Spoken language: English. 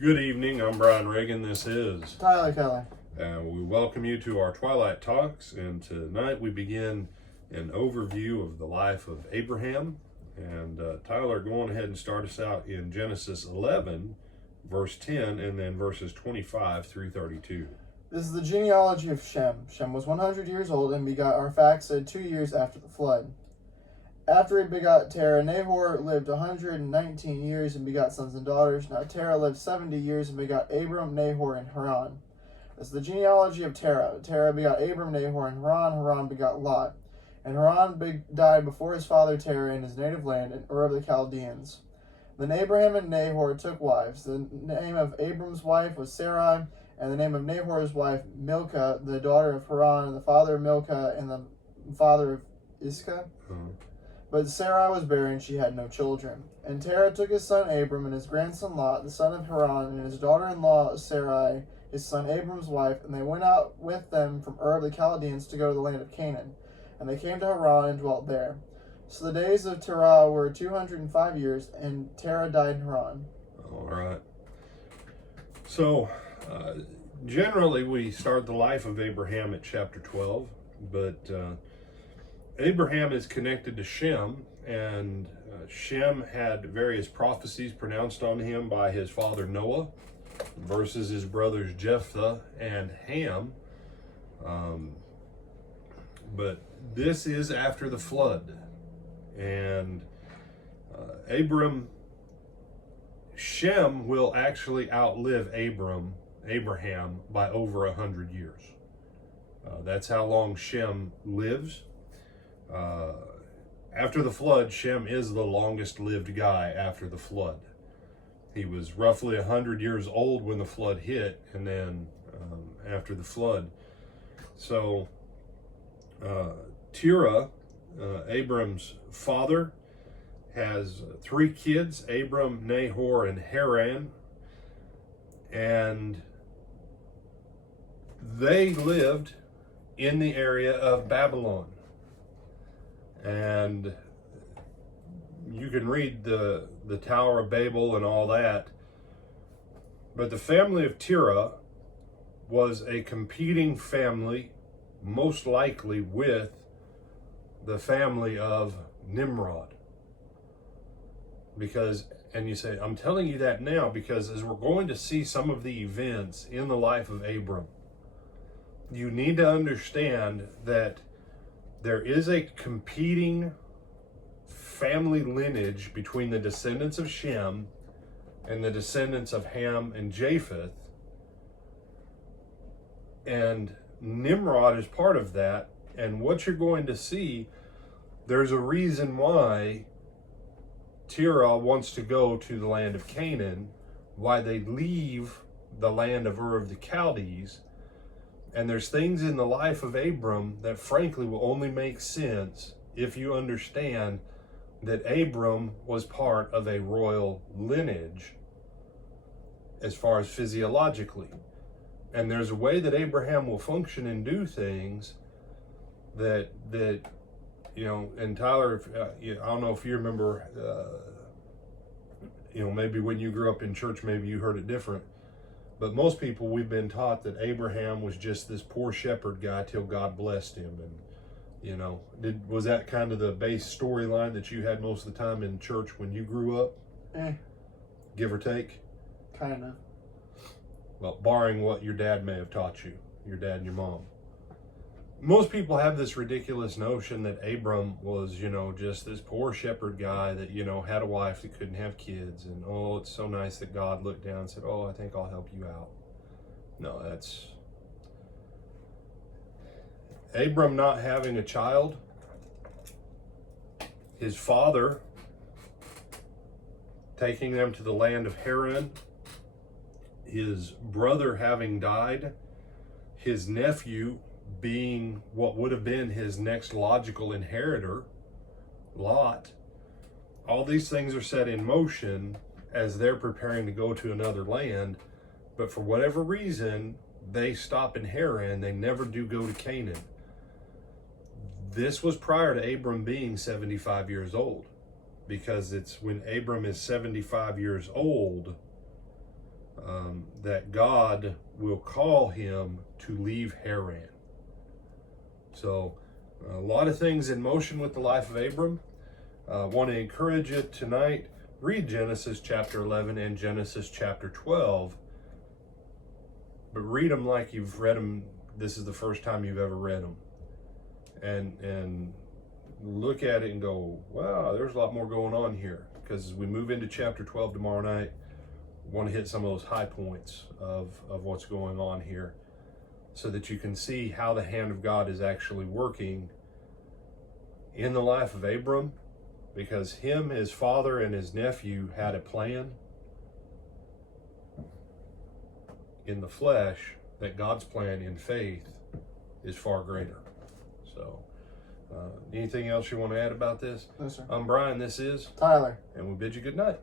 Good evening, I'm Brian Reagan, this is Tyler Kelly. and we welcome you to our Twilight Talks, and tonight we begin an overview of the life of Abraham. And Tyler, go on ahead and start us out in Genesis 11, verse 10, and then verses 25 through 32. This is the genealogy of Shem. Shem was 100 years old and begot Arphaxad 2 years after the flood. After he begot Terah, Nahor lived 119 years and begot sons and daughters. Now Terah lived 70 years and begot Abram, Nahor, and Haran. This is the genealogy of Terah. Terah begot Abram, Nahor, and Haran. Haran begot Lot. And Haran died before his father Terah in his native land in Ur of the Chaldeans. Then Abraham and Nahor took wives. The name of Abram's wife was Sarai, and the name of Nahor's wife Milcah, the daughter of Haran, and the father of Milcah, and the father of Iscah. But Sarai was barren, she had no children. And Terah took his son Abram and his grandson Lot, the son of Haran, and his daughter-in-law Sarai, his son Abram's wife, and they went out with them from Ur of the Chaldeans to go to the land of Canaan. And they came to Haran and dwelt there. So the days of Terah were 205 years, and Terah died in Haran. All right. So, generally we start the life of Abraham at chapter 12, but Abraham is connected to Shem, and Shem had various prophecies pronounced on him by his father Noah versus his brothers Jephthah and Ham. But this is after the flood, and Shem will actually outlive Abraham by over 100 years. That's how long Shem lives. After the flood, Shem is the longest lived guy after the flood. He was roughly 100 years old when the flood hit, and then after the flood. So Terah, Abram's father, has 3 kids, Abram, Nahor, and Haran, and they lived in the area of Babylon. And you can read the Tower of Babel and all that, but the family of Terah was a competing family, most likely with the family of Nimrod. Because, and you say, I'm telling you that now because as we're going to see some of the events in the life of Abram, you need to understand that there is a competing family lineage between the descendants of Shem and the descendants of Ham and Japheth. And Nimrod is part of that. And what you're going to see, there's a reason why Terah wants to go to the land of Canaan, why they leave the land of Ur of the Chaldees. And there's things in the life of Abram that frankly will only make sense if you understand that Abram was part of a royal lineage as far as physiologically. And there's a way that Abraham will function and do things that you know, and Tyler, I don't know if you remember, maybe when you grew up in church, maybe you heard it different. But most people, we've been taught that Abraham was just this poor shepherd guy till God blessed him. And, was that kind of the base storyline that you had most of the time in church when you grew up? Give or take? Kind of. Well, barring what your dad may have taught you, your dad and your mom. Most people have this ridiculous notion that Abram was, just this poor shepherd guy that, had a wife that couldn't have kids. And, oh, it's so nice that God looked down and said, oh, I think I'll help you out. No, that's... Abram not having a child, his father taking them to the land of Haran, his brother having died, his nephew being what would have been his next logical inheritor, Lot. All these things are set in motion as they're preparing to go to another land, but for whatever reason, they stop in Haran. They never do go to Canaan. This was prior to Abram being 75 years old, because it's when Abram is 75 years old that God will call him to leave Haran. So, a lot of things in motion with the life of Abram. I want to encourage you tonight, read Genesis chapter 11 and Genesis chapter 12, but read them like you've read them. This is the first time you've ever read them. And look at it and go, wow, there's a lot more going on here. Because as we move into chapter 12 tomorrow night, we want to hit some of those high points of what's going on here, so that you can see how the hand of God is actually working in the life of Abram, because him, his father, and his nephew had a plan in the flesh, that God's plan in faith is far greater. So, anything else you want to add about this? No, sir. I'm Brian, this is Tyler. and we bid you good night.